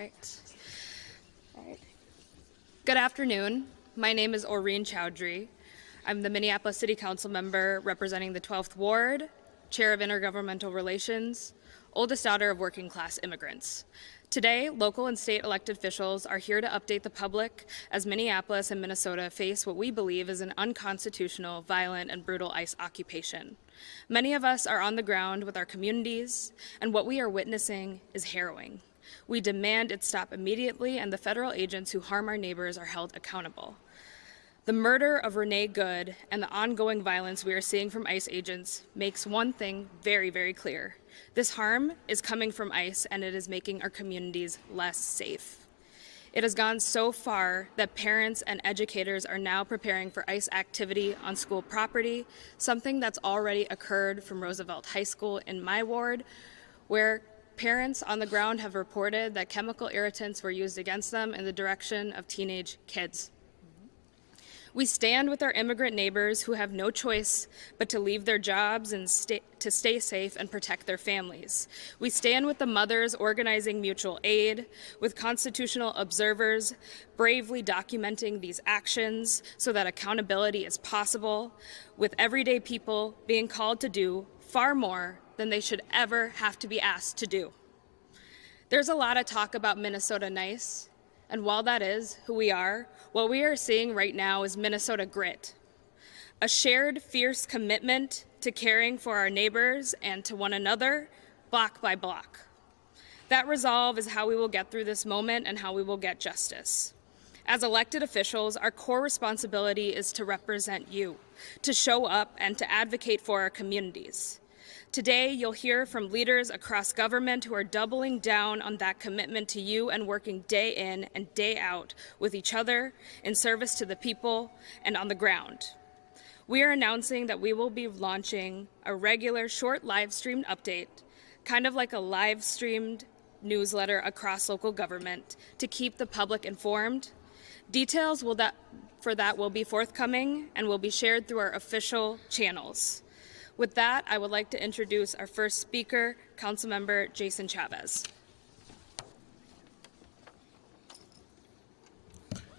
right. All right. Good afternoon. My name is Oreen Chowdhury. I'm the Minneapolis City Council member representing the 12th Ward, Chair of Intergovernmental Relations, oldest daughter of working class immigrants. Today, local and state elected officials are here to update the public as Minneapolis and Minnesota face what we believe is an unconstitutional, violent, and brutal ICE occupation. Many of us are on the ground with our communities, and what we are witnessing is harrowing. We demand it stop immediately, and the federal agents who harm our neighbors are held accountable. The murder of Renee Good and the ongoing violence we are seeing from ICE agents makes one thing very, very clear. This harm is coming from ICE, and it is making our communities less safe. It has gone so far that parents and educators are now preparing for ICE activity on school property, something that's already occurred from Roosevelt High School in my ward, where parents on the ground have reported that chemical irritants were used against them in the direction of teenage kids. We stand with our immigrant neighbors who have no choice but to leave their jobs and to stay safe and protect their families. We stand with the mothers organizing mutual aid, with constitutional observers bravely documenting these actions so that accountability is possible, with everyday people being called to do far more than they should ever have to be asked to do. There's a lot of talk about Minnesota nice, and while that is who we are, what we are seeing right now is Minnesota grit, a shared fierce commitment to caring for our neighbors and to one another, block by block. That resolve is how we will get through this moment and how we will get justice. As elected officials, our core responsibility is to represent you, to show up and to advocate for our communities. Today, you'll hear from leaders across government who are doubling down on that commitment to you and working day in and day out with each other in service to the people and on the ground. We are announcing that we will be launching a regular short live-streamed update, kind of like a live-streamed newsletter across local government to keep the public informed. Details for that will be forthcoming and will be shared through our official channels. With that, I would like to introduce our first speaker, Councilmember Jason Chavez.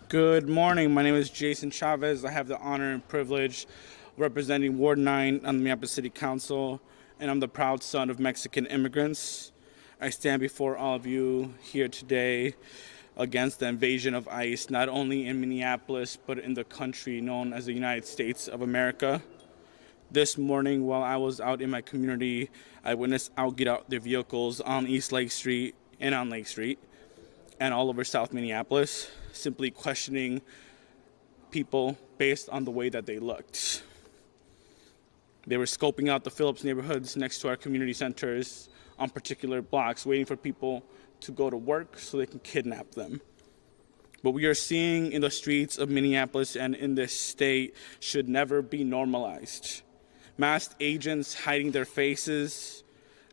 Good morning. My name is Jason Chavez. I have the honor and privilege of representing Ward 9 on the Minneapolis City Council, and I'm the proud son of Mexican immigrants. I stand before all of you here today against the invasion of ICE, not only in Minneapolis, but in the country known as the United States of America. This morning, while I was out in my community, I witnessed get out their vehicles on East Lake Street and on Lake Street and all over South Minneapolis, simply questioning people based on the way that they looked. They were scoping out the Phillips neighborhoods next to our community centers on particular blocks, waiting for people to go to work so they can kidnap them. What we are seeing in the streets of Minneapolis and in this state should never be normalized. Masked agents hiding their faces,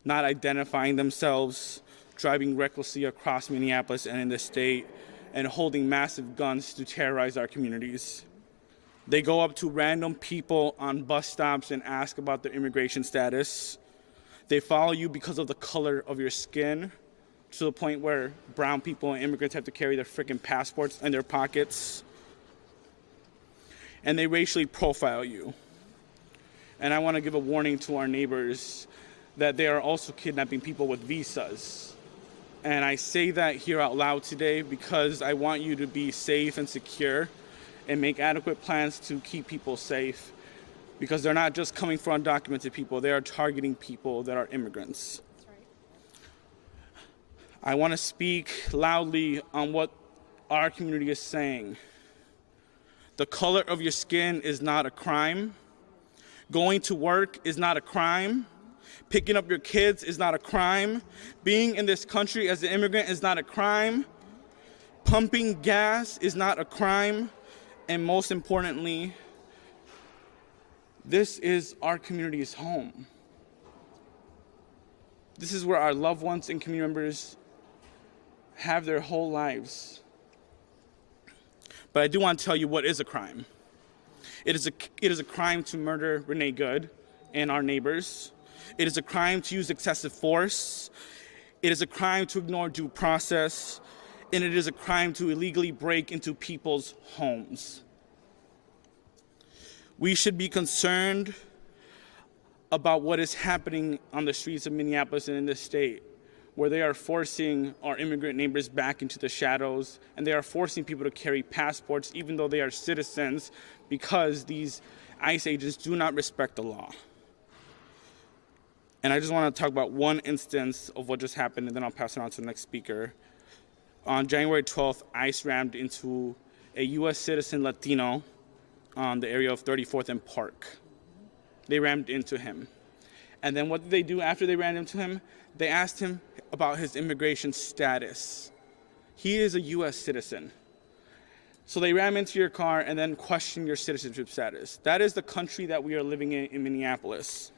not identifying themselves, driving recklessly across Minneapolis and in the state, and holding massive guns to terrorize our communities. They go up to random people on bus stops and ask about their immigration status. They follow you because of the color of your skin, to the point where brown people and immigrants have to carry their freaking passports in their pockets. And they racially profile you. And I want to give a warning to our neighbors that they are also kidnapping people with visas. And I say that here out loud today because I want you to be safe and secure and make adequate plans to keep people safe, because they're not just coming for undocumented people, they are targeting people that are immigrants. I want to speak loudly on what our community is saying. The color of your skin is not a crime. Going to work is not a crime. Picking up your kids is not a crime. Being in this country as an immigrant is not a crime. Pumping gas is not a crime. And most importantly, this is our community's home. This is where our loved ones and community members have their whole lives. But I do want to tell you what is a crime. It is a crime to murder Renee Good and our neighbors. It is a crime to use excessive force. It is a crime to ignore due process. and it is a crime to illegally break into people's homes. We should be concerned about what is happening on the streets of Minneapolis and in this state, where they are forcing our immigrant neighbors back into the shadows, and they are forcing people to carry passports even though they are citizens, because these ICE agents do not respect the law. And I just want to talk about one instance of what just happened, and then I'll pass it on to the next speaker. On January 12th, ICE rammed into a U.S. citizen Latino on the area of 34th and Park. They rammed into him. And then what did they do after they ran into him? They asked him about his immigration status. He is a U.S. citizen. So they ram into your car and then question your citizenship status. That is the country that we are living in Minneapolis.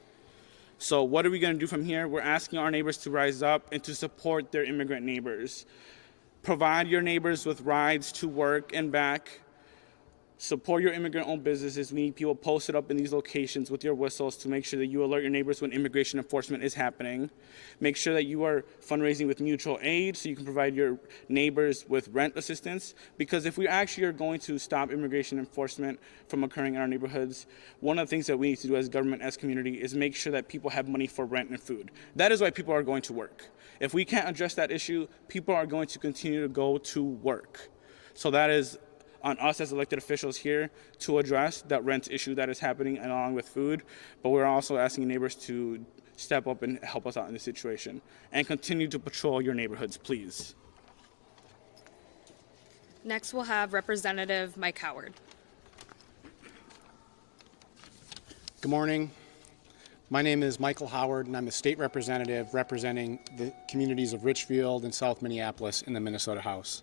So what are we going to do from here? We're asking our neighbors to rise up and to support their immigrant neighbors. Provide your neighbors with rides to work and back. Support your immigrant-owned businesses. We need people posted up in these locations with your whistles to make sure that you alert your neighbors when immigration enforcement is happening. Make sure that you are fundraising with mutual aid so you can provide your neighbors with rent assistance. Because if we actually are going to stop immigration enforcement from occurring in our neighborhoods, one of the things that we need to do as government, as community, is make sure that people have money for rent and food. That is why people are going to work. If we can't address that issue, people are going to continue to go to work. So that is on us as elected officials here to address that rent issue that is happening along with food, but we're also asking neighbors to step up and help us out in this situation and continue to patrol your neighborhoods, please. Next, we'll have Representative Mike Howard. Good morning. My name is Michael Howard, and I'm a state representative representing the communities of Richfield and South Minneapolis in the Minnesota House.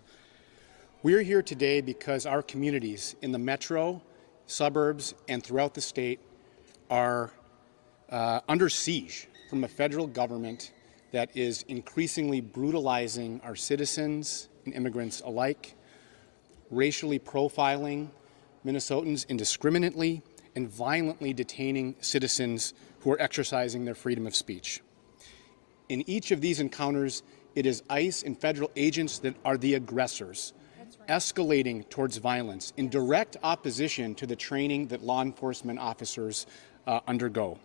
We're here today because our communities in the metro, suburbs, and throughout the state are under siege from a federal government that is increasingly brutalizing our citizens and immigrants alike, racially profiling Minnesotans indiscriminately, and violently detaining citizens who are exercising their freedom of speech. In each of these encounters, it is ICE and federal agents that are the aggressors, escalating towards violence in direct opposition to the training that law enforcement officers undergo.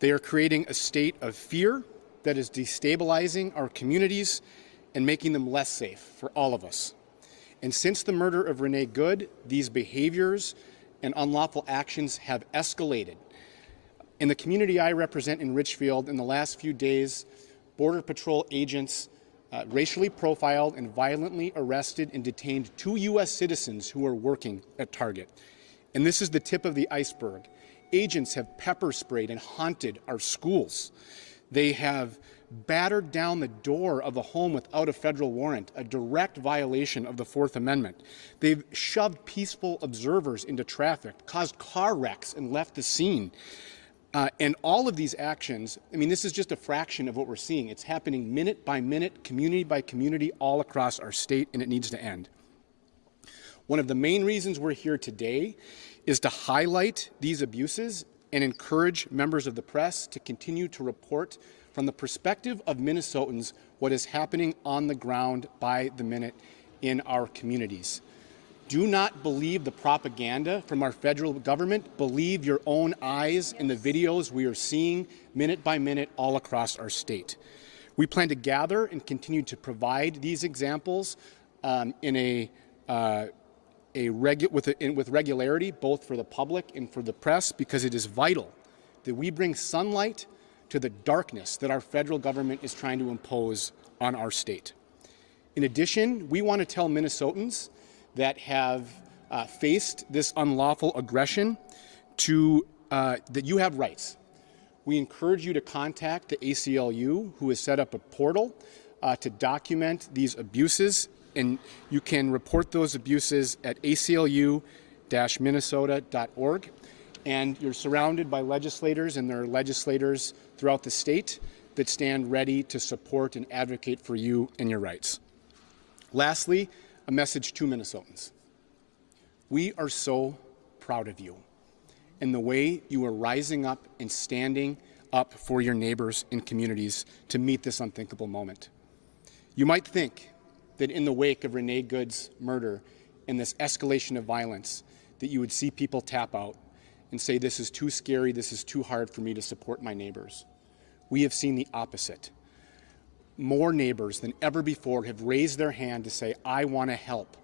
They are creating a state of fear that is destabilizing our communities and making them less safe for all of us. And since the murder of Renee Good, these behaviors and unlawful actions have escalated. In the community I represent in Richfield, in the last few days, Border Patrol agents racially profiled and violently arrested and detained 2 U.S. citizens who were working at Target. And this is the tip of the iceberg. Agents have pepper sprayed and haunted our schools. They have battered down the door of a home without a federal warrant, a direct violation of the Fourth Amendment. They've shoved peaceful observers into traffic, caused car wrecks, and left the scene. And all of these actions, I mean, this is just a fraction of what we're seeing. It's happening minute by minute, community by community, all across our state, and it needs to end. One of the main reasons we're here today is to highlight these abuses and encourage members of the press to continue to report from the perspective of Minnesotans what is happening on the ground by the minute in our communities. Do not believe the propaganda from our federal government. Believe your own eyes in the videos we are seeing minute by minute all across our state. We plan to gather and continue to provide these examples with regularity, both for the public and for the press, because it is vital that we bring sunlight to the darkness that our federal government is trying to impose on our state. In addition, we want to tell Minnesotans that have faced this unlawful aggression that you have rights. We encourage you to contact the ACLU, who has set up a portal to document these abuses, and you can report those abuses at aclu-minnesota.org. And you're surrounded by legislators, and there are legislators throughout the state that stand ready to support and advocate for you and your rights. Lastly, a message to Minnesotans. We are so proud of you and the way you are rising up and standing up for your neighbors and communities to meet this unthinkable moment. You might think that in the wake of Renee Good's murder and this escalation of violence, that you would see people tap out and say, this is too scary, this is too hard for me to support my neighbors. We have seen the opposite. More neighbors than ever before have raised their hand to say, I want to help.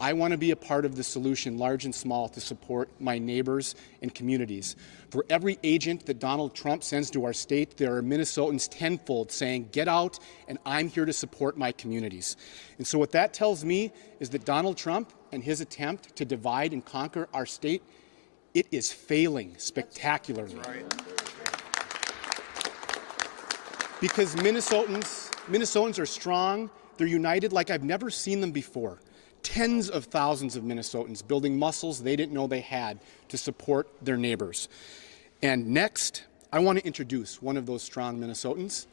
I want to be a part of the solution, large and small, to support my neighbors and communities. For every agent that Donald Trump sends to our state, there are Minnesotans tenfold saying, get out, and I'm here to support my communities. And so what that tells me is that Donald Trump and his attempt to divide and conquer our state, it is failing spectacularly. Because Minnesotans are strong, they're united like I've never seen them before. Tens of thousands of Minnesotans building muscles they didn't know they had to support their neighbors. And next, I want to introduce one of those strong Minnesotans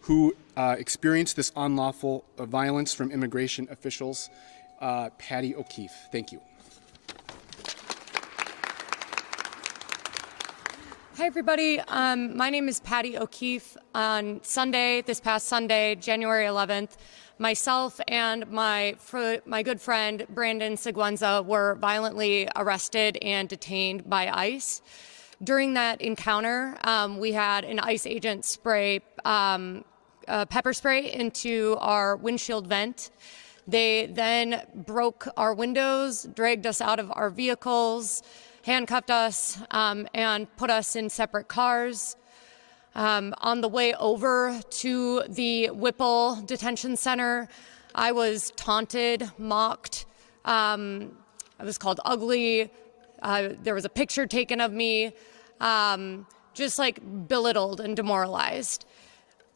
who experienced this unlawful violence from immigration officials, Patty O'Keefe. Thank you. Hi, everybody. My name is Patty O'Keefe. On Sunday, this past Sunday, January 11th, myself and my good friend Brandon Seguenza were violently arrested and detained by ICE. During that encounter, we had an ICE agent spray pepper spray into our windshield vent. They then broke our windows, dragged us out of our vehicles, handcuffed us, and put us in separate cars. On the way over to the Whipple Detention Center, I was taunted, mocked. I was called ugly. There was a picture taken of me, just like belittled and demoralized.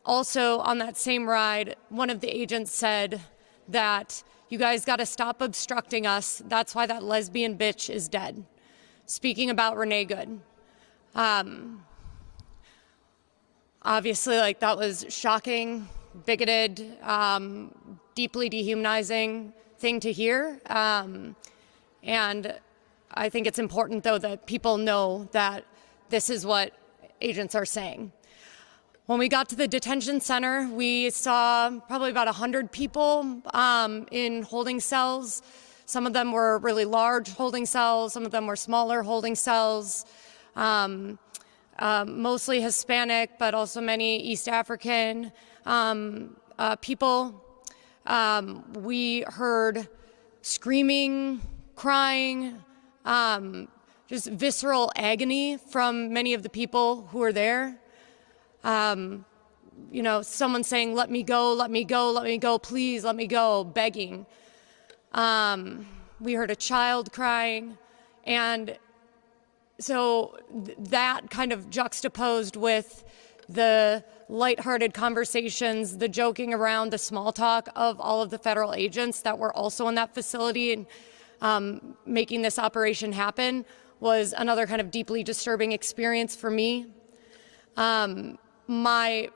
Also, on that same ride, one of the agents said that you guys got to stop obstructing us. That's why that lesbian bitch is dead. Speaking about Renee Good. Obviously, like, that was shocking, bigoted, deeply dehumanizing thing to hear. And I think it's important, though, that people know that this is what agents are saying. When we got to the detention center, we saw probably about 100 people in holding cells. Some of them were really large holding cells. Some of them were smaller holding cells. Mostly Hispanic, but also many East African people. We heard screaming, crying, just visceral agony from many of the people who were there. You know, someone saying, let me go, let me go, let me go, please let me go, begging. We heard a child crying, and so that kind of juxtaposed with the lighthearted conversations, the joking around, the small talk of all of the federal agents that were also in that facility and making this operation happen was another kind of deeply disturbing experience for me. My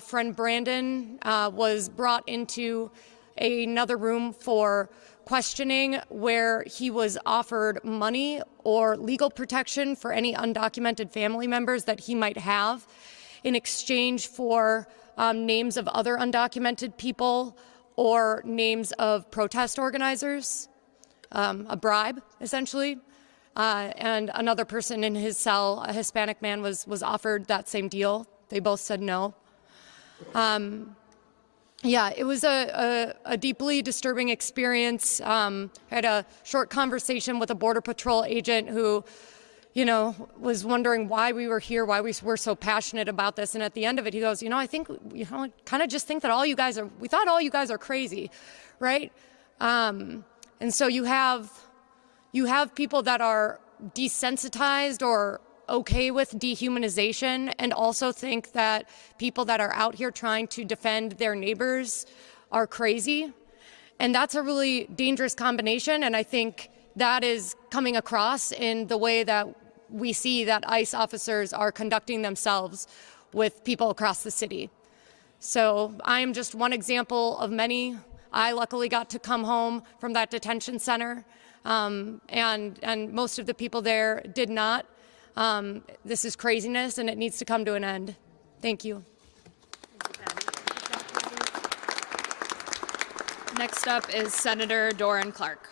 friend Brandon was brought into another room for questioning where he was offered money or legal protection for any undocumented family members that he might have in exchange for names of other undocumented people or names of protest organizers, a bribe, essentially. And another person in his cell, a Hispanic man, was offered that same deal. They both said no. Yeah, it was a deeply disturbing experience. I had a short conversation with a Border Patrol agent who, you know, was wondering why we were here, why we were so passionate about this. And at the end of it, he goes, you know, I think, you know, I kind of just think that we thought all you guys are crazy, right? And so you have people that are desensitized or okay with dehumanization and also think that people that are out here trying to defend their neighbors are crazy. And that's a really dangerous combination, and I think that is coming across in the way that we see that ICE officers are conducting themselves with people across the city. So I am just one example of many. I luckily got to come home from that detention center, and most of the people there did not. This is craziness, and it needs to come to an end. Thank you. Next up is Senator Doran Clark.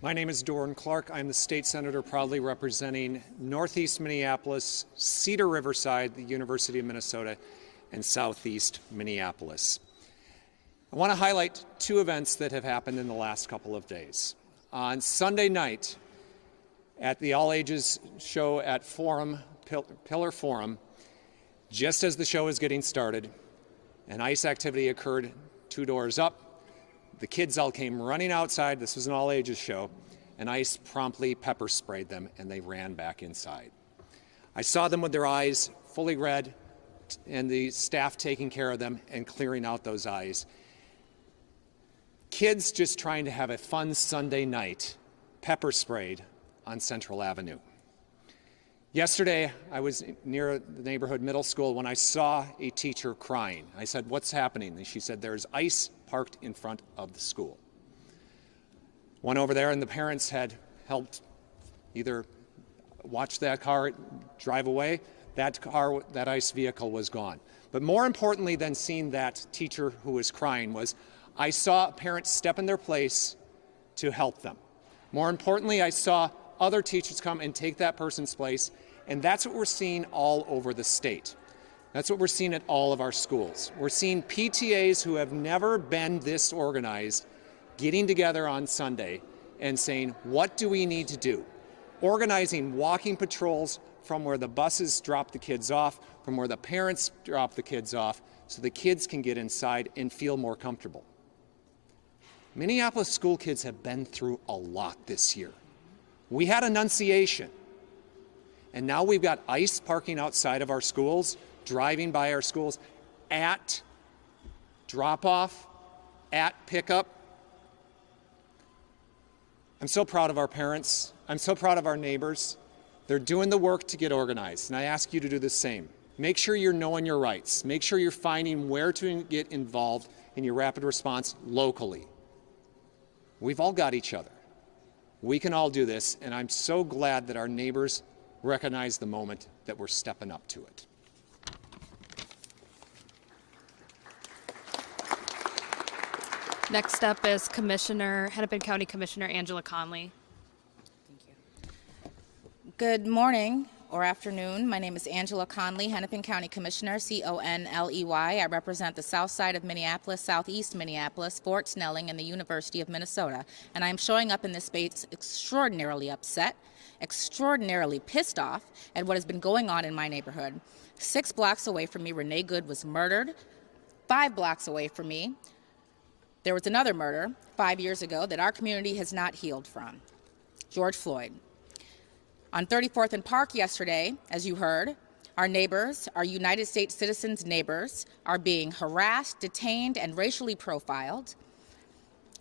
My name is Doran Clark. I'm the state senator proudly representing Northeast Minneapolis, Cedar Riverside, the University of Minnesota, and Southeast Minneapolis. I want to highlight two events that have happened in the last couple of days. On Sunday night, at the All Ages show at Pillar Forum, just as the show was getting started, an ICE activity occurred 2 doors up. The kids all came running outside. This was an all ages show, and ICE promptly pepper sprayed them, and they ran back inside. I saw them with their eyes fully red, and the staff taking care of them and clearing out those eyes. Kids just trying to have a fun Sunday night, pepper sprayed on Central Avenue. Yesterday, I was near the neighborhood middle school when I saw a teacher crying. I said, "What's happening?" And she said, "There's ICE parked in front of the school." Went over there, and the parents had helped either watch that car drive away. That ICE vehicle was gone. But more importantly than seeing that teacher who was crying was I saw parents step in their place to help them. More importantly, I saw other teachers come and take that person's place, and that's what we're seeing all over the state. That's what we're seeing at all of our schools. We're seeing PTAs who have never been this organized getting together on Sunday and saying, what do we need to do? Organizing walking patrols from where the buses drop the kids off, from where the parents drop the kids off, so the kids can get inside and feel more comfortable. Minneapolis school kids have been through a lot this year. We had Annunciation, and now we've got ICE parking outside of our schools, driving by our schools at drop-off, at pickup. I'm so proud of our parents. I'm so proud of our neighbors. They're doing the work to get organized, and I ask you to do the same. Make sure you're knowing your rights. Make sure you're finding where to get involved in your rapid response locally. We've all got each other. We can all do this, and I'm so glad that our neighbors recognize the moment that we're stepping up to it. Next up is Hennepin County Commissioner Angela Conley. Good morning or afternoon. My name is Angela Conley, Hennepin County Commissioner, Conley. I represent the south side of Minneapolis, southeast Minneapolis, Fort Snelling, and the University of Minnesota. And I'm showing up in this space extraordinarily upset, extraordinarily pissed off at what has been going on in my neighborhood. 6 blocks away from me, Renee Good was murdered. 5 blocks away from me, there was another murder 5 years ago that our community has not healed from, George Floyd. On 34th and Park yesterday, as you heard, our neighbors, our United States citizens' neighbors, are being harassed, detained, and racially profiled,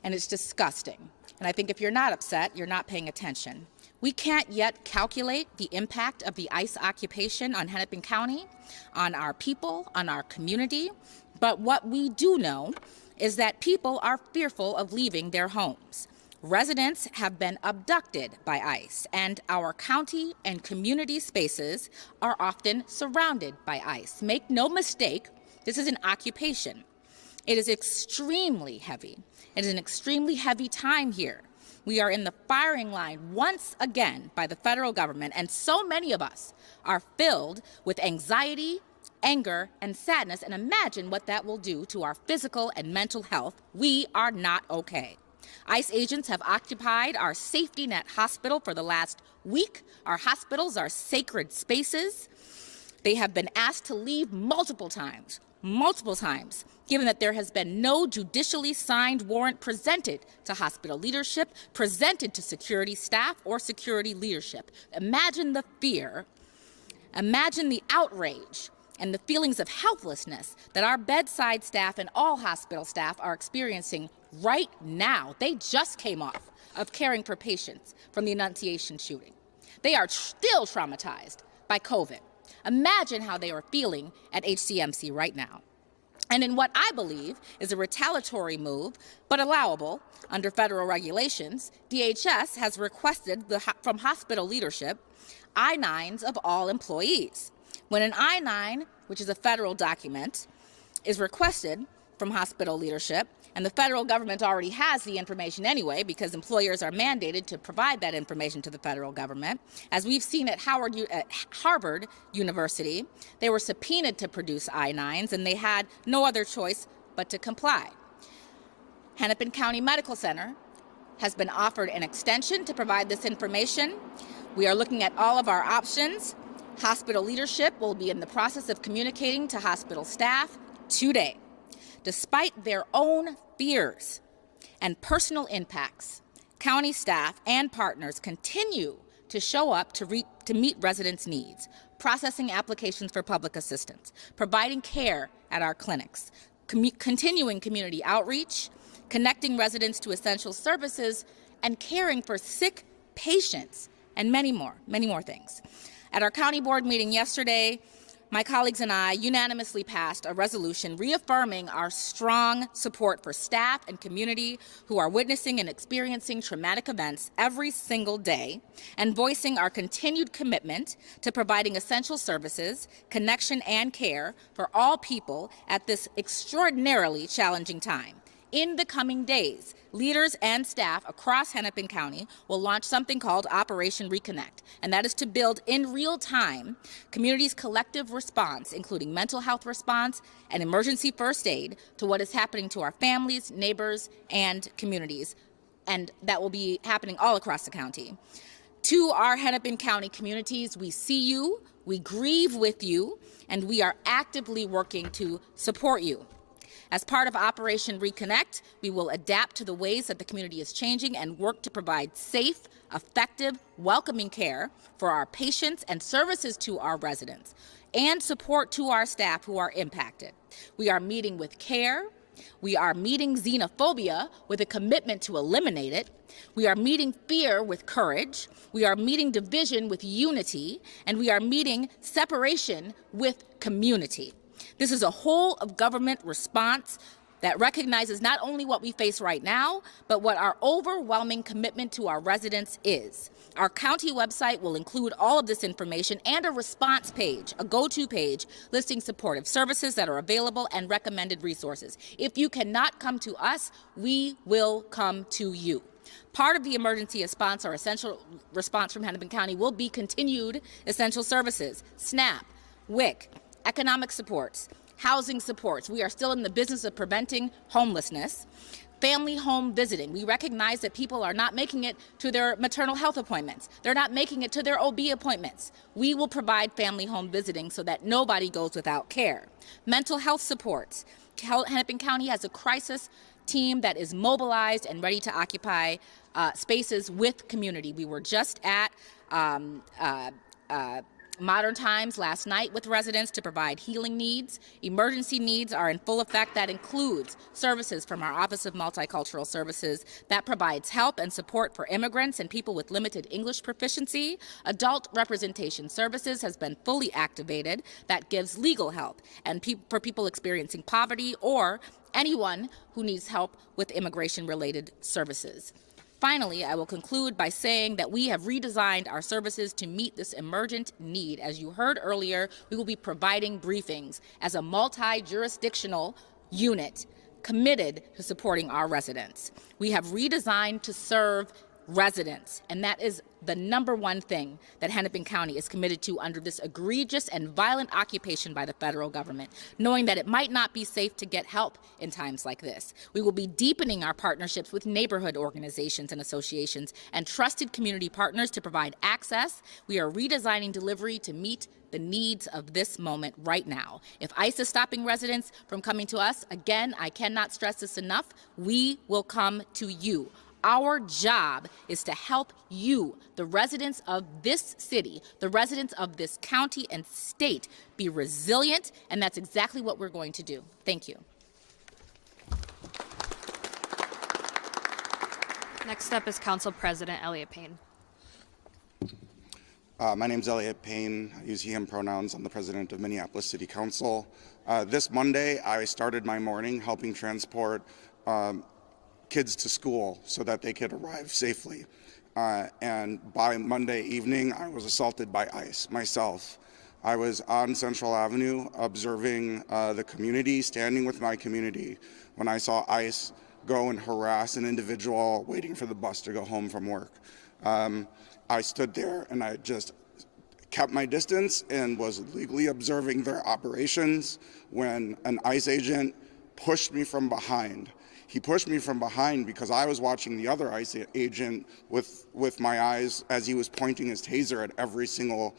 and it's disgusting. And I think if you're not upset, you're not paying attention. We can't yet calculate the impact of the ICE occupation on Hennepin County, on our people, on our community, but what we do know is that people are fearful of leaving their homes. Residents have been abducted by ICE, and our county and community spaces are often surrounded by ICE. Make no mistake, this is an occupation. It is extremely heavy. It is an extremely heavy time here. We are in the firing line once again by the federal government, and so many of us are filled with anxiety, anger, and sadness, and imagine what that will do to our physical and mental health. We are not okay. ICE agents have occupied our safety net hospital for the last week. Our hospitals are sacred spaces. They have been asked to leave multiple times, given that there has been no judicially signed warrant presented to hospital leadership, presented to security staff, or security leadership. Imagine the fear, imagine the outrage, and the feelings of helplessness that our bedside staff and all hospital staff are experiencing right now. They just came off of caring for patients from the Annunciation shooting. They are still traumatized by COVID. Imagine how they are feeling at HCMC right now. And in what I believe is a retaliatory move, but allowable under federal regulations, DHS has requested from hospital leadership I-9s of all employees. When an I-9, which is a federal document, is requested, from hospital leadership, and the federal government already has the information anyway because employers are mandated to provide that information to the federal government. As we've seen at Harvard University, they were subpoenaed to produce I-9s, and they had no other choice but to comply. Hennepin County Medical Center has been offered an extension to provide this information. We are looking at all of our options. Hospital leadership will be in the process of communicating to hospital staff today. Despite their own fears and personal impacts, county staff and partners continue to show up to meet residents' needs, processing applications for public assistance, providing care at our clinics, continuing community outreach, connecting residents to essential services, and caring for sick patients, and many more things. At our county board meeting yesterday, my colleagues and I unanimously passed a resolution reaffirming our strong support for staff and community who are witnessing and experiencing traumatic events every single day, and voicing our continued commitment to providing essential services, connection, and care for all people at this extraordinarily challenging time. In the coming days, leaders and staff across Hennepin County will launch something called Operation Reconnect, and that is to build in real time community's collective response, including mental health response and emergency first aid to what is happening to our families, neighbors, and communities, and that will be happening all across the county. To our Hennepin County communities, we see you, we grieve with you, and we are actively working to support you. As part of Operation Reconnect, we will adapt to the ways that the community is changing and work to provide safe, effective, welcoming care for our patients and services to our residents, and support to our staff who are impacted. We are meeting with care. We are meeting xenophobia with a commitment to eliminate it. We are meeting fear with courage. We are meeting division with unity. And we are meeting separation with community. This is a whole of government response that recognizes not only what we face right now, but what our overwhelming commitment to our residents is. Our county website will include all of this information and a response page, a go-to page, listing supportive services that are available and recommended resources. If you cannot come to us, we will come to you. Part of the emergency response or essential response from Hennepin County will be continued essential services, SNAP, WIC, economic supports, housing supports. We are still in the business of preventing homelessness. Family home visiting. We recognize that people are not making it to their maternal health appointments. They're not making it to their OB appointments. We will provide family home visiting so that nobody goes without care. Mental health supports. Hennepin County has a crisis team that is mobilized and ready to occupy spaces with community. We were just at Modern Times last night with residents to provide healing needs. Emergency needs are in full effect. That includes services from our Office of Multicultural Services that provides help and support for immigrants and people with limited English proficiency. Adult Representation Services has been fully activated. That gives legal help and for people experiencing poverty or anyone who needs help with immigration-related services. Finally, I will conclude by saying that we have redesigned our services to meet this emergent need. As you heard earlier, we will be providing briefings as a multi-jurisdictional unit committed to supporting our residents. We have redesigned to serve residents, and that is the #1 thing that Hennepin County is committed to under this egregious and violent occupation by the federal government, knowing that it might not be safe to get help in times like this. We will be deepening our partnerships with neighborhood organizations and associations and trusted community partners to provide access. We are redesigning delivery to meet the needs of this moment right now. If ICE is stopping residents from coming to us, again, I cannot stress this enough, we will come to you. Our job is to help you, the residents of this city, the residents of this county and state, be resilient, and that's exactly what we're going to do. Thank you. Next up is Council President Elliott Payne. My name's Elliott Payne. I use he, him pronouns. I'm the president of Minneapolis City Council. This Monday, I started my morning helping transport kids to school so that they could arrive safely. And by Monday evening, I was assaulted by ICE myself. I was on Central Avenue observing the community, standing with my community, when I saw ICE go and harass an individual waiting for the bus to go home from work. I stood there and I just kept my distance and was legally observing their operations when an ICE agent pushed me from behind. He pushed me from behind because I was watching the other ICE agent with my eyes as he was pointing his taser at every single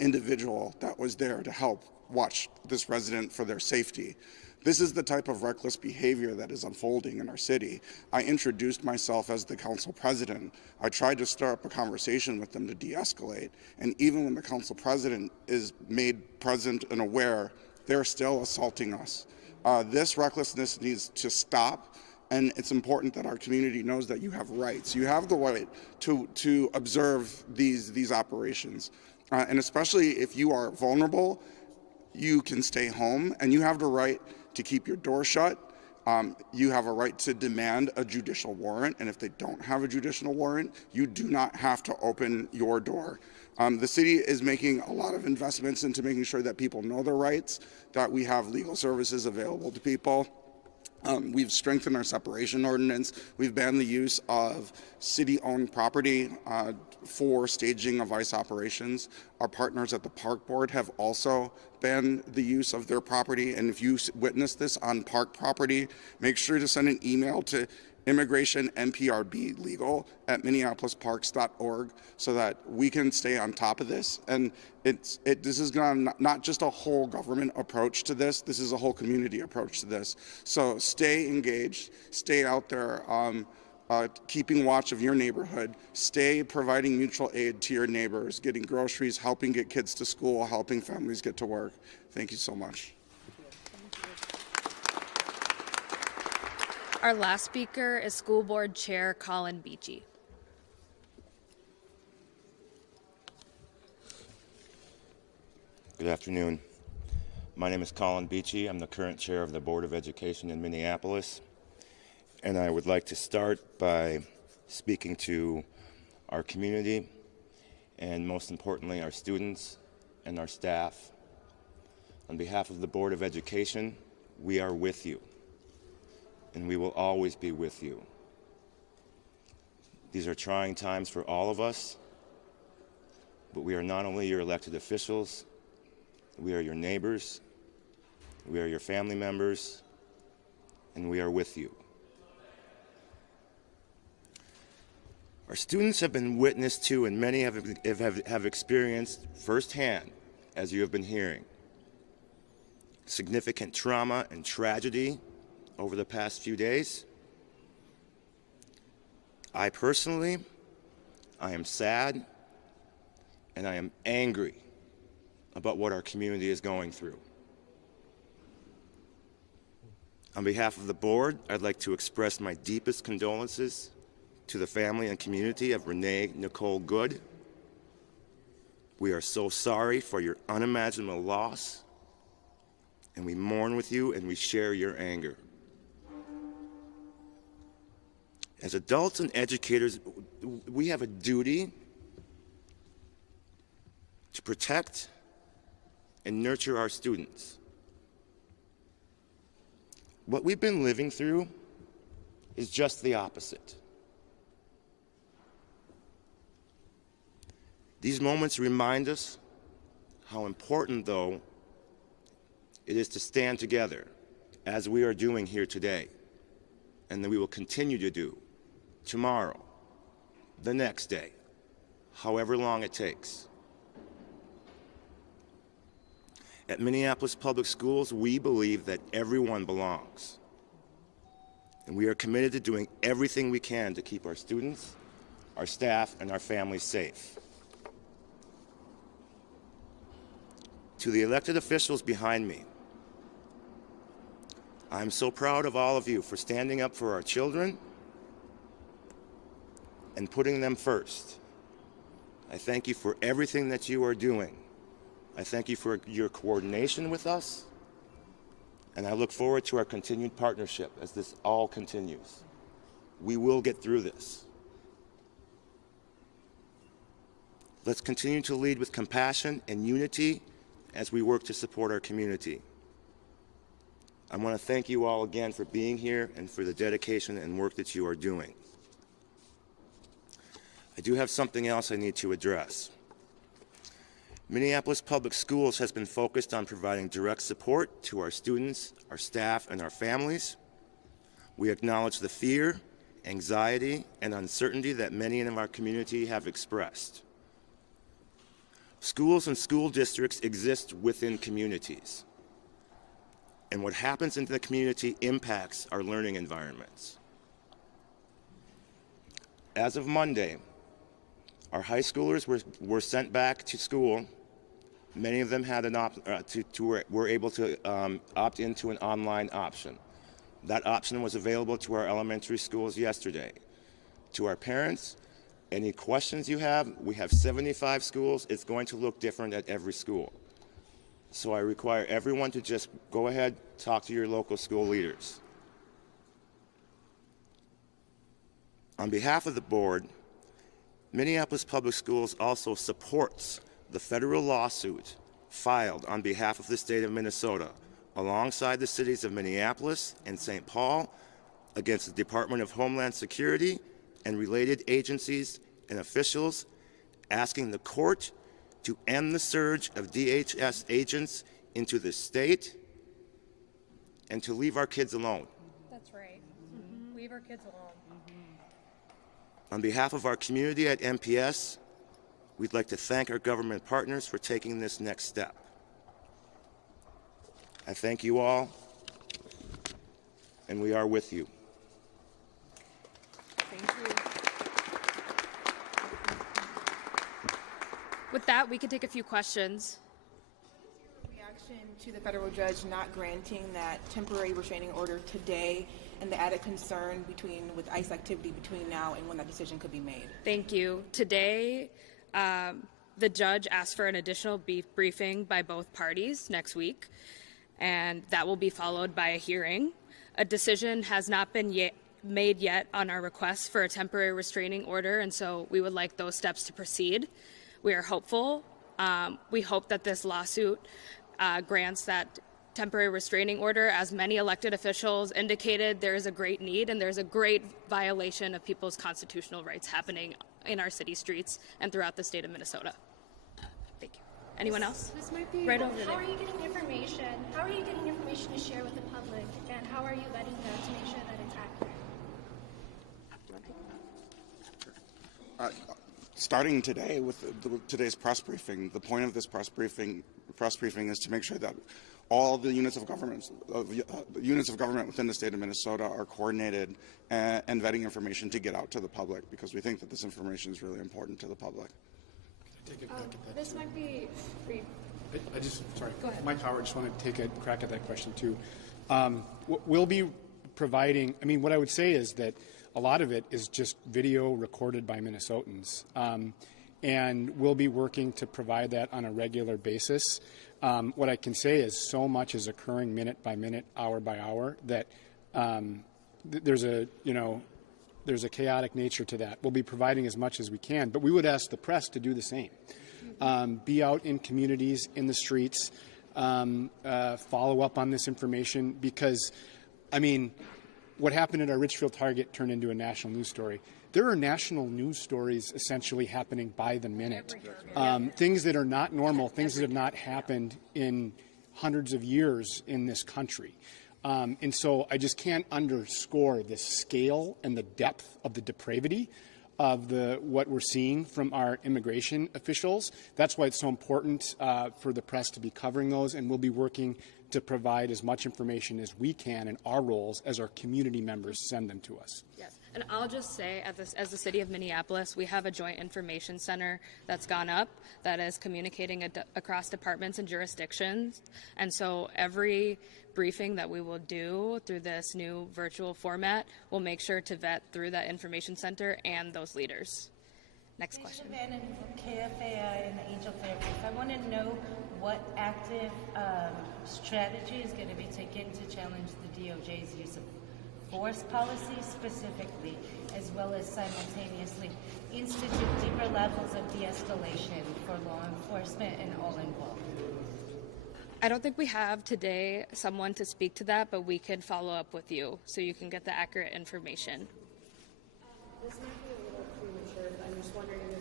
individual that was there to help watch this resident for their safety. This is the type of reckless behavior that is unfolding in our city. I introduced myself as the council president. I tried to stir up a conversation with them to de-escalate. And even when the council president is made present and aware, they're still assaulting us. This recklessness needs to stop. And it's important that our community knows that you have rights. You have the right to observe these operations. And especially if you are vulnerable, you can stay home and you have the right to keep your door shut. You have a right to demand a judicial warrant, and if they don't have a judicial warrant, you do not have to open your door. The city is making a lot of investments into making sure that people know their rights, that we have legal services available to people. We've strengthened our separation ordinance. We've banned the use of city-owned property for staging of ICE operations. Our partners at the Park Board have also banned the use of their property. And if you witness this on park property, make sure to send an email to immigrationmprb.legal@minneapolisparks.org so that we can stay on top of this. And this is not just a whole government approach to this. This is a whole community approach to this. So stay engaged, stay out there, keeping watch of your neighborhood, stay providing mutual aid to your neighbors, getting groceries, helping get kids to school, helping families get to work. Thank you so much. Our last speaker is School Board Chair Colin Beachy. Good afternoon. My name is Colin Beachy. I'm the current chair of the Board of Education in Minneapolis. And I would like to start by speaking to our community and most importantly our students and our staff. On behalf of the Board of Education, we are with you and we will always be with you. These are trying times for all of us, but we are not only your elected officials, we are your neighbors, we are your family members, and we are with you. Our students have been witness to, and many have experienced firsthand, as you have been hearing, significant trauma and tragedy over the past few days. I personally, I am sad and I am angry about what our community is going through. On behalf of the board, I'd like to express my deepest condolences to the family and community of Renee Nicole Good. We are so sorry for your unimaginable loss, and we mourn with you and we share your anger. As adults and educators, we have a duty to protect and nurture our students. What we've been living through is just the opposite. These moments remind us how important, though, it is to stand together, as we are doing here today, and that we will continue to do tomorrow, the next day, however long it takes. At Minneapolis Public Schools, we believe that everyone belongs, and we are committed to doing everything we can to keep our students, our staff, and our families safe. To the elected officials behind me, I'm so proud of all of you for standing up for our children and putting them first. I thank you for everything that you are doing. I thank you for your coordination with us, and I look forward to our continued partnership as this all continues. We will get through this. Let's continue to lead with compassion and unity as we work to support our community. I want to thank you all again for being here and for the dedication and work that you are doing. I do have something else I need to address. Minneapolis Public Schools has been focused on providing direct support to our students, our staff, and our families. We acknowledge the fear, anxiety, and uncertainty that many in our community have expressed. Schools and school districts exist within communities, and what happens in the community impacts our learning environments. As of Monday, our high schoolers were sent back to school. Many of them had were able to opt into an online option. That option was available to our elementary schools yesterday. To our parents, any questions you have, we have 75 schools. It's going to look different at every school. So I require everyone to just go ahead, talk to your local school leaders. On behalf of the board, Minneapolis Public Schools also supports the federal lawsuit filed on behalf of the state of Minnesota alongside the cities of Minneapolis and St. Paul against the Department of Homeland Security and related agencies and officials, asking the court to end the surge of DHS agents into the state and to leave our kids alone. That's right. Leave our kids alone. On behalf of our community at MPS, we'd like to thank our government partners for taking this next step. I thank you all, and we are with you. Thank you. With that, we can take a few questions. Reaction to the federal judge not granting that temporary restraining order today and the added concern with ICE activity between now and when that decision could be made? Thank you. Today, the judge asked for an additional briefing by both parties next week, and that will be followed by a hearing. A decision has not been made yet on our request for a temporary restraining order, and so we would like those steps to proceed. We are hopeful. We hope that this lawsuit grants that temporary restraining order. As many elected officials indicated, there is a great need and there's a great violation of people's constitutional rights happening in our city streets and throughout the state of Minnesota. Thank you. Anyone else? This might be, right over there. How are you getting information? How are you getting information to share with the public, and how are you vetting that to make sure that it's accurate? Starting today with today's press briefing, the point of this press briefing is to make sure that all the units of government within the state of Minnesota are coordinated and vetting information to get out to the public, because we think that this information is really important to the public. Take a crack at that. This might be free. Sorry. Go ahead. Mike Howard, just want to take a crack at that question too. We'll be providing, what I would say is that a lot of it is just video recorded by Minnesotans. And we'll be working to provide that on a regular basis. What I can say is so much is occurring minute by minute, hour by hour, that there's a chaotic nature to that. We'll be providing as much as we can, but we would ask the press to do the same. Be out in communities, in the streets, follow up on this information, because, what happened at our Richfield Target turned into a national news story. There are national news stories essentially happening by the minute. Things that are not normal, things that have not happened in hundreds of years in this country. And so I just can't underscore the scale and the depth of the depravity of what we're seeing from our immigration officials. That's why it's so important for the press to be covering those, and we'll be working to provide as much information as we can in our roles as our community members send them to us. Yes, and I'll just say, as the city of Minneapolis, we have a joint information center that's gone up that is communicating across departments and jurisdictions, and so every briefing that we will do through this new virtual format, we'll make sure to vet through that information center and those leaders. Next question. And KFAI and the Angel Therapies, I want to know what active strategy is going to be taken to challenge the DOJ's use of force policy specifically, as well as simultaneously institute deeper levels of de-escalation for law enforcement and all involved. I don't think we have today someone to speak to that, but we can follow up with you so you can get the accurate information. This might be a little premature, but I'm just wondering if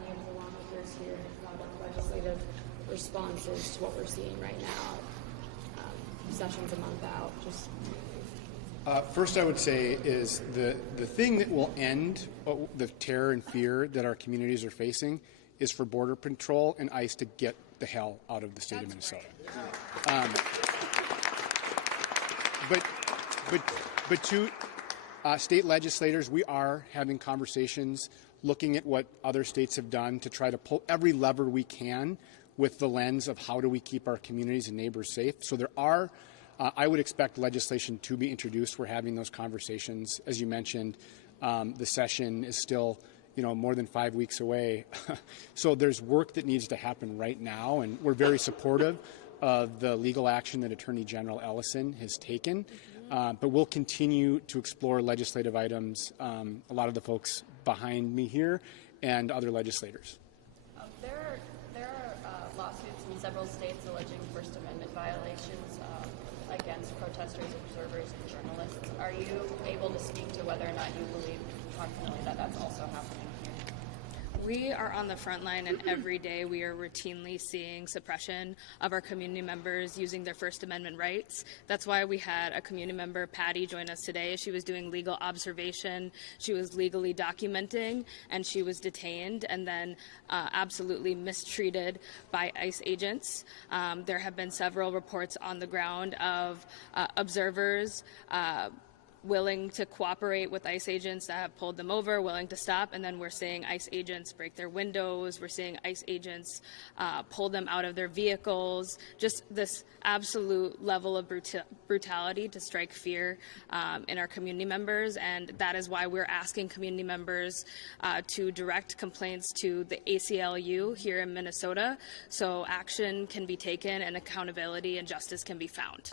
any of the lawmakers here have thought of legislative responses to what we're seeing right now. Sessions a month out. Just first, I would say is the thing that will end the terror and fear that our communities are facing is for Border Patrol and ICE to get the hell out of the state of Minnesota. But to state legislators, we are having conversations, looking at what other states have done to try to pull every lever we can with the lens of how do we keep our communities and neighbors safe. So there are, I would expect legislation to be introduced. We're having those conversations. As you mentioned, the session is still, more than 5 weeks away. So there's work that needs to happen right now, and we're very supportive of the legal action that Attorney General Ellison has taken. But we'll continue to explore legislative items, a lot of the folks behind me here and other legislators. There are lawsuits in several states alleging First Amendment violations against protesters, observers, and journalists. Are you able to speak to whether or not you believe confidently that that's also happening here? We are on the front line, and every day we are routinely seeing suppression of our community members using their First Amendment rights. That's why we had a community member, Patty, join us today. She was doing legal observation. She was legally documenting, and she was detained and then absolutely mistreated by ICE agents. There have been several reports on the ground of observers willing to cooperate with ICE agents that have pulled them over, willing to stop, and then we're seeing ICE agents break their windows. We're seeing ICE agents pull them out of their vehicles. Just this absolute level of brutality to strike fear in our community members, and that is why we're asking community members to direct complaints to the ACLU here in Minnesota so action can be taken and accountability and justice can be found.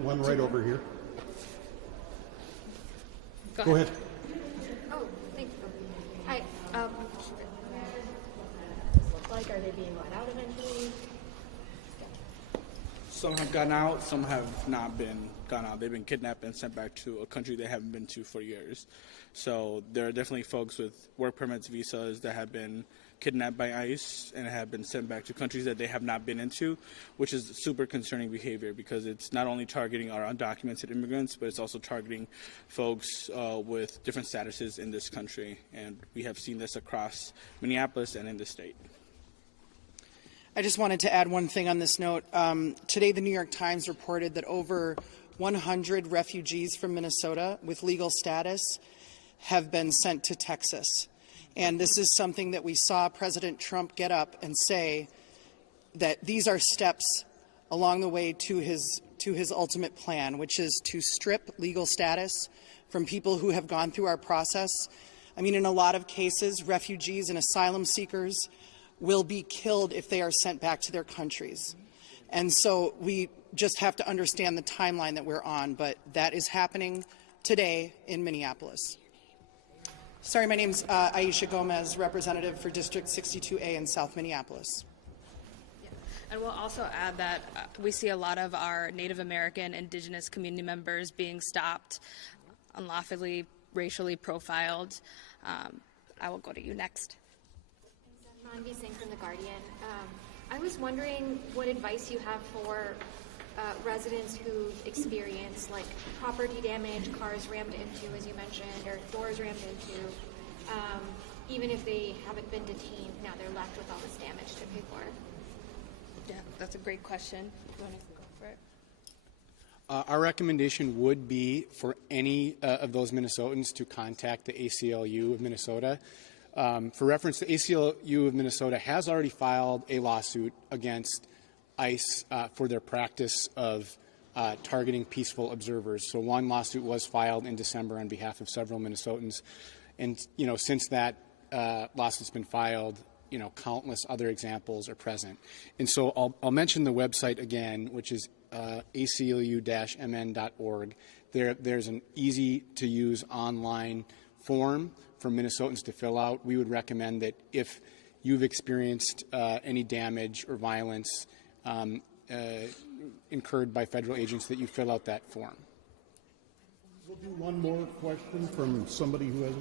One right over here. Go ahead. Oh, thank you. Hi. Are they being let out eventually? Some have gone out, some have not been gone out. They've been kidnapped and sent back to a country they haven't been to for years. So there are definitely folks with work permits, visas that have been kidnapped by ICE and have been sent back to countries that they have not been into, which is super concerning behavior because it's not only targeting our undocumented immigrants, but it's also targeting folks with different statuses in this country. And we have seen this across Minneapolis and in the state. I just wanted to add one thing on this note. Today, the New York Times reported that over 100 refugees from Minnesota with legal status have been sent to Texas. And this is something that we saw President Trump get up and say that these are steps along the way to his ultimate plan, which is to strip legal status from people who have gone through our process. I mean, in a lot of cases, refugees and asylum seekers will be killed if they are sent back to their countries. And so we just have to understand the timeline that we're on, but that is happening today in Minneapolis. Sorry, my name's Aisha Gomez, representative for District 62A in South Minneapolis. And we'll also add that we see a lot of our Native American, Indigenous community members being stopped, unlawfully, racially profiled. I will go to you next. Manvi Singh from The Guardian. I was wondering what advice you have for residents who've experienced like property damage, cars rammed into, as you mentioned, or doors rammed into, even if they haven't been detained, now they're left with all this damage to pay for. Yeah, that's a great question. You want to go for it? Our recommendation would be for any of those Minnesotans to contact the ACLU of Minnesota. For reference, the ACLU of Minnesota has already filed a lawsuit against ICE for their practice of targeting peaceful observers. So one lawsuit was filed in December on behalf of several Minnesotans. And, since that lawsuit's been filed, countless other examples are present. And so I'll mention the website again, which is aclu-mn.org. There's an easy-to-use online form for Minnesotans to fill out. We would recommend that if you've experienced any damage or violence incurred by federal agents, that you fill out that form. We'll do one more question from somebody who has.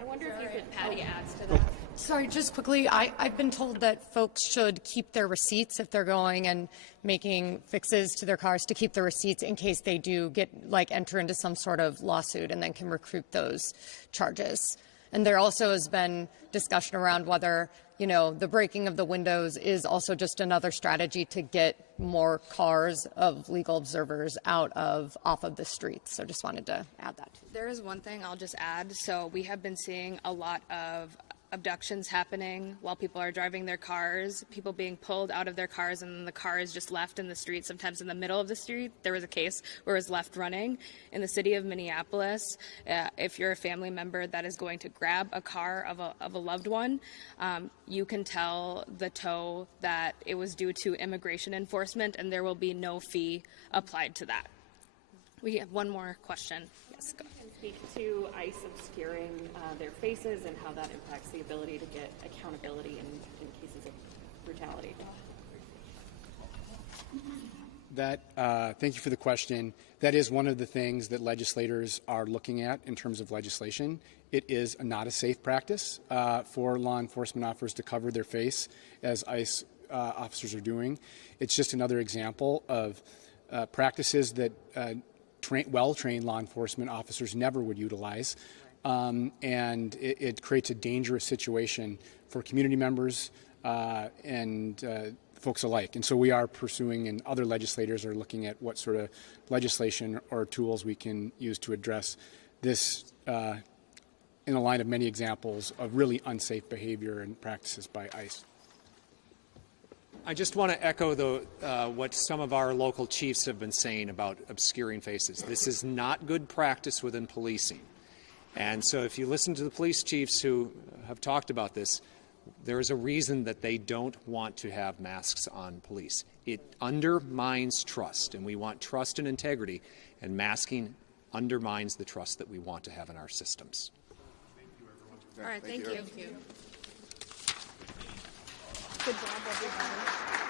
I wonder if you could, Patty, adds to that. Sorry, just quickly, I've been told that folks should keep their receipts if they're going and making fixes to their cars, to keep the receipts in case they do enter into some sort of lawsuit and then can recoup those charges. And there also has been discussion around whether, the breaking of the windows is also just another strategy to get more cars of legal observers off of the streets. So just wanted to add that. There is one thing I'll just add. So we have been seeing a lot of abductions happening while people are driving their cars, people being pulled out of their cars, and then the car is just left in the street, sometimes in the middle of the street. There was a case where it was left running in the city of Minneapolis. If you're a family member that is going to grab a car of a loved one, you can tell the tow that it was due to immigration enforcement, and there will be no fee applied to that. We have one more question. Yes, go. Speak to ICE obscuring their faces and how that impacts the ability to get accountability in cases of brutality. Thank you for the question. That is one of the things that legislators are looking at in terms of legislation. It is not a safe practice for law enforcement officers to cover their face, as ICE officers are doing. It's just another example of practices that well-trained law enforcement officers never would utilize, and it creates a dangerous situation for community members and folks alike. And so we are pursuing, and other legislators are looking at what sort of legislation or tools we can use to address this in a line of many examples of really unsafe behavior and practices by ICE. I just want to echo what some of our local chiefs have been saying about obscuring faces. This is not good practice within policing. And so if you listen to the police chiefs who have talked about this, there is a reason that they don't want to have masks on police. It undermines trust, and we want trust and integrity, and masking undermines the trust that we want to have in our systems. All right, thank you. Good job, everybody.